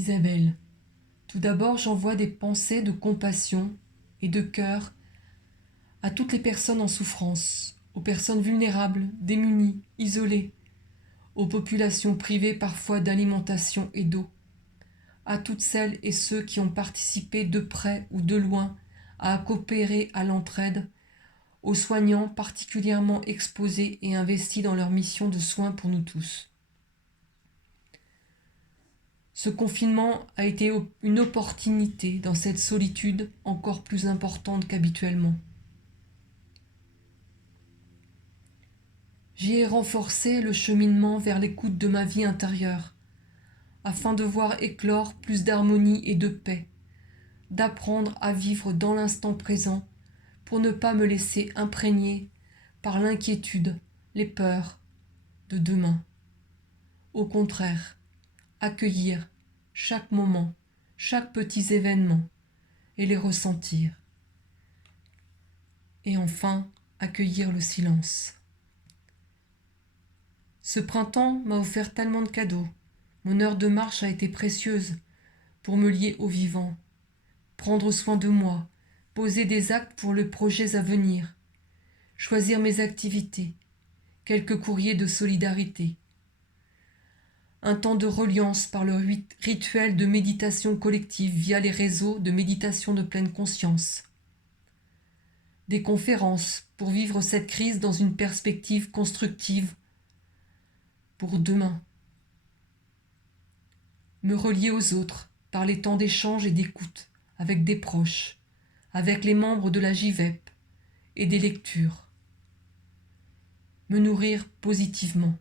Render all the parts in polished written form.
Isabelle, tout d'abord j'envoie des pensées de compassion et de cœur à toutes les personnes en souffrance, aux personnes vulnérables, démunies, isolées, aux populations privées parfois d'alimentation et d'eau, à toutes celles et ceux qui ont participé de près ou de loin à coopérer à l'entraide, aux soignants particulièrement exposés et investis dans leur mission de soins pour nous tous. Ce confinement a été une opportunité dans cette solitude encore plus importante qu'habituellement. J'y ai renforcé le cheminement vers l'écoute de ma vie intérieure, afin de voir éclore plus d'harmonie et de paix, d'apprendre à vivre dans l'instant présent pour ne pas me laisser imprégner par l'inquiétude, les peurs de demain. Au contraire, accueillir chaque moment, chaque petit événement et les ressentir. Et enfin, accueillir le silence. Ce printemps m'a offert tellement de cadeaux. Mon heure de marche a été précieuse pour me lier au vivant, prendre soin de moi, poser des actes pour les projets à venir, choisir mes activités, quelques courriers de solidarité. Un temps de reliance par le rituel de méditation collective via les réseaux de méditation de pleine conscience. Des conférences pour vivre cette crise dans une perspective constructive pour demain. Me relier aux autres par les temps d'échange et d'écoute avec des proches, avec les membres de la JVEP et des lectures. Me nourrir positivement.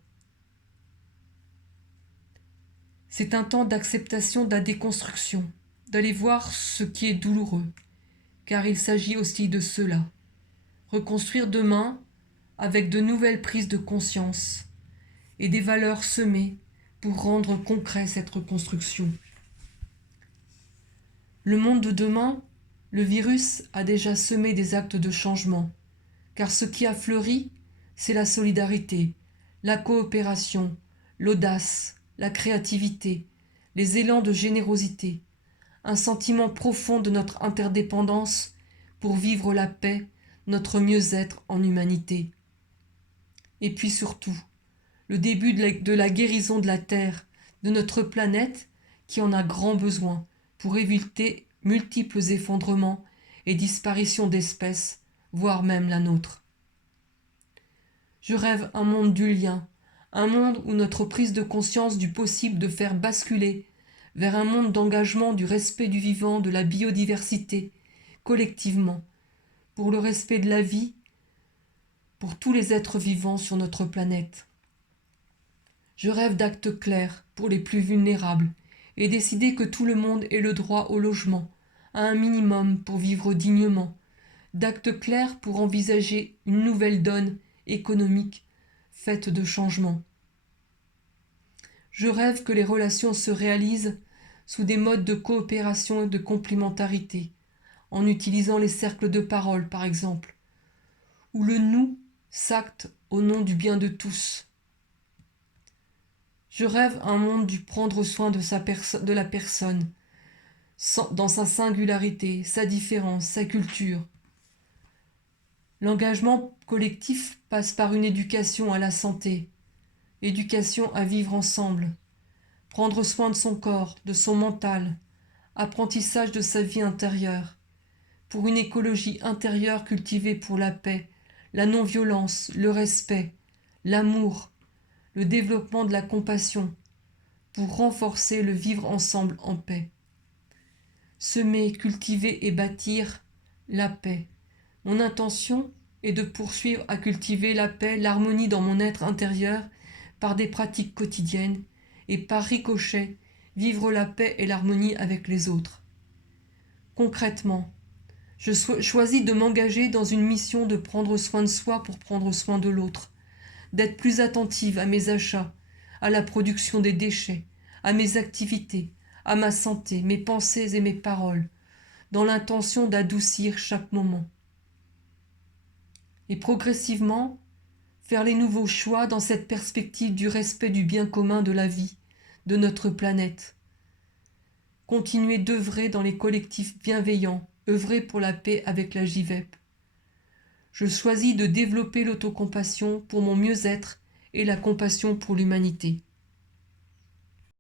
C'est un temps d'acceptation de la déconstruction, d'aller voir ce qui est douloureux, car il s'agit aussi de cela. Reconstruire demain avec de nouvelles prises de conscience et des valeurs semées pour rendre concret cette reconstruction. Le monde de demain, le virus a déjà semé des actes de changement, car ce qui a fleuri, c'est la solidarité, la coopération, l'audace, la créativité, les élans de générosité, un sentiment profond de notre interdépendance pour vivre la paix, notre mieux-être en humanité. Et puis surtout, le début de la guérison de la Terre, de notre planète qui en a grand besoin pour éviter multiples effondrements et disparitions d'espèces, voire même la nôtre. Je rêve un monde du lien, un monde où notre prise de conscience du possible de faire basculer vers un monde d'engagement du respect du vivant, de la biodiversité, collectivement, pour le respect de la vie, pour tous les êtres vivants sur notre planète. Je rêve d'actes clairs pour les plus vulnérables et décider que tout le monde ait le droit au logement, à un minimum pour vivre dignement, d'actes clairs pour envisager une nouvelle donne économique faite de changements. Je rêve que les relations se réalisent sous des modes de coopération et de complémentarité, en utilisant les cercles de parole par exemple, où le nous s'acte au nom du bien de tous. Je rêve un monde du prendre soin de la personne, dans sa singularité, sa différence, sa culture. L'engagement collectif passe par une éducation à la santé, éducation à vivre ensemble, prendre soin de son corps, de son mental, apprentissage de sa vie intérieure, pour une écologie intérieure cultivée pour la paix, la non-violence, le respect, l'amour, le développement de la compassion, pour renforcer le vivre ensemble en paix. Semer, cultiver et bâtir la paix. Mon intention est de poursuivre à cultiver la paix, l'harmonie dans mon être intérieur par des pratiques quotidiennes et par ricochet, vivre la paix et l'harmonie avec les autres. Concrètement, je choisis de m'engager dans une mission de prendre soin de soi pour prendre soin de l'autre, d'être plus attentive à mes achats, à la production des déchets, à mes activités, à ma santé, mes pensées et mes paroles, dans l'intention d'adoucir chaque moment. Et progressivement, faire les nouveaux choix dans cette perspective du respect du bien commun de la vie, de notre planète. continuer d'œuvrer dans les collectifs bienveillants, œuvrer pour la paix avec la JVEP. Je choisis de développer l'autocompassion pour mon mieux-être et la compassion pour l'humanité.